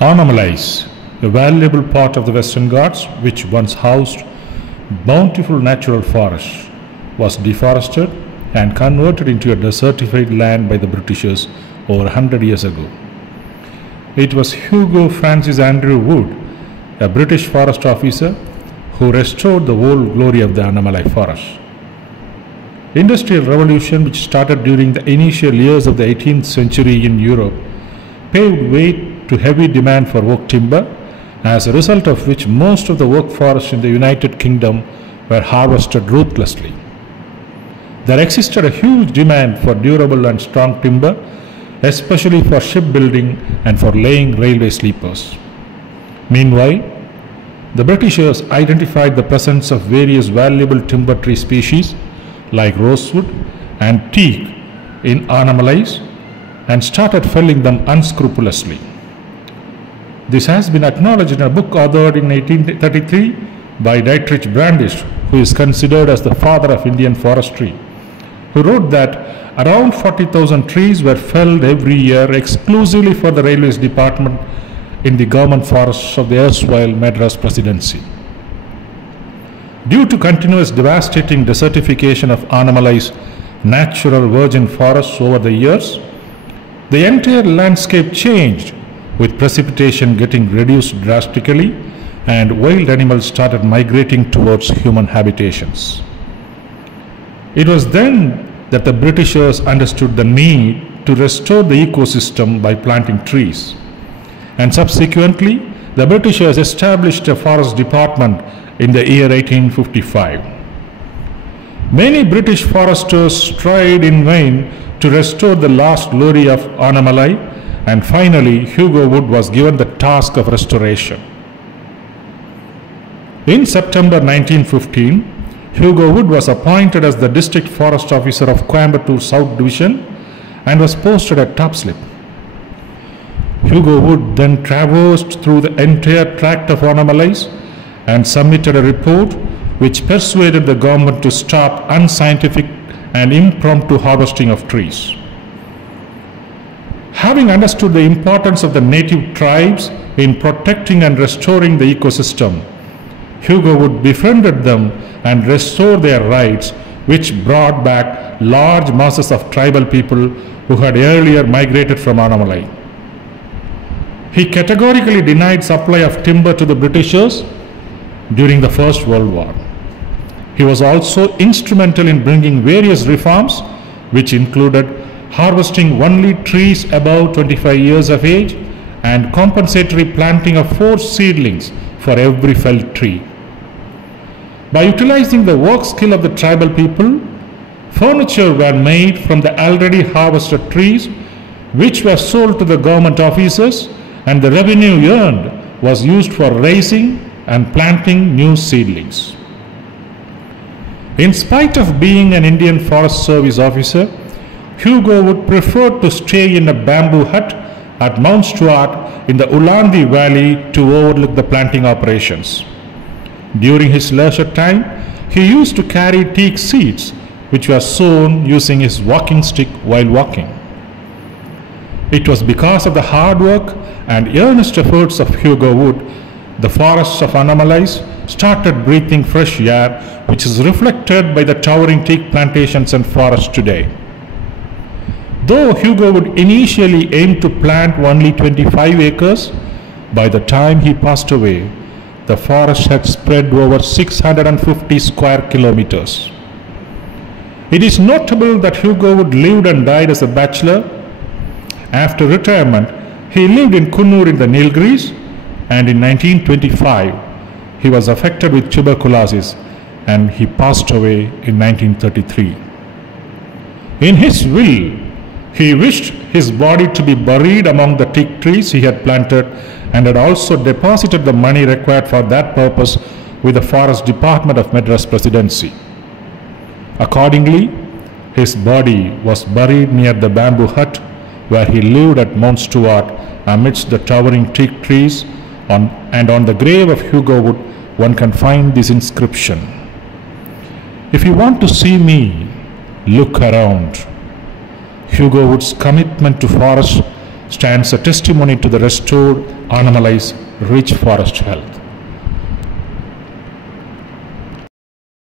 Anamalai, a valuable part of the Western Ghats, which once housed bountiful natural forests, was deforested and converted into a desertified land by the Britishers over 100 years ago. It was Hugo Francis Andrew Wood, a British forest officer, who restored the old glory of the Anamalai forest. Industrial revolution, which started during the initial years of the 18th century in Europe, paved way to heavy demand for oak timber, as a result of which most of the oak forests in the United Kingdom were harvested ruthlessly. There existed a huge demand for durable and strong timber, especially for shipbuilding and for laying railway sleepers. Meanwhile, the Britishers identified the presence of various valuable timber tree species like rosewood and teak in Anamalai and started felling them unscrupulously. This has been acknowledged in a book authored in 1833 by Dietrich Brandisch, who is considered as the father of Indian forestry, who wrote that around 40,000 trees were felled every year exclusively for the Railways Department in the government forests of the erstwhile Madras Presidency. Due to continuous devastating desertification of Anamalai's natural virgin forests over the years, the entire landscape changed, with precipitation getting reduced drastically and wild animals started migrating towards human habitations. It was then that the Britishers understood the need to restore the ecosystem by planting trees, and subsequently the Britishers established a forest department in the year 1855. Many British foresters tried in vain to restore the lost glory of Anamalai, and finally Hugo Wood was given the task of restoration. In September 1915, Hugo Wood was appointed as the District Forest Officer of Coimbatore South Division and was posted at Topslip. Hugo Wood then traversed through the entire tract of Anamalai and submitted a report which persuaded the government to stop unscientific and impromptu harvesting of trees. Having understood the importance of the native tribes in protecting and restoring the ecosystem, Hugo Wood befriended them and restored their rights, which brought back large masses of tribal people who had earlier migrated from Anamalai. He categorically denied supply of timber to the Britishers during the First World War. He was also instrumental in bringing various reforms, which included harvesting only trees above 25 years of age and compensatory planting of 4 seedlings for every felled tree. By utilizing the work skill of the tribal people, furniture were made from the already harvested trees, which were sold to the government offices, and the revenue earned was used for raising and planting new seedlings. In spite of being an Indian Forest Service officer, Hugo Wood preferred to stay in a bamboo hut at Mount Stuart in the Ullandi Valley to overlook the planting operations. During his leisure time, he used to carry teak seeds, which were sown using his walking stick while walking. It was because of the hard work and earnest efforts of Hugo Wood, the forests of Anamalai started breathing fresh air, which is reflected by the towering teak plantations and forests today. Though Hugo Wood initially aimed to plant only 25 acres, by the time he passed away, the forest had spread over 650 square kilometers. It is notable that Hugo Wood lived and died as a bachelor. After retirement, he lived in Kunnur in the Nilgiris, and in 1925, he was affected with tuberculosis and he passed away in 1933. In his will, he wished his body to be buried among the teak trees he had planted and had also deposited the money required for that purpose with the Forest Department of Madras Presidency. Accordingly, his body was buried near the bamboo hut where he lived at Mount Stuart amidst the towering teak trees, and on the grave of Hugo Wood one can find this inscription: "If you want to see me, look around." Hugo Wood's commitment to forests stands a testimony to the restored Anamalai's rich forest health.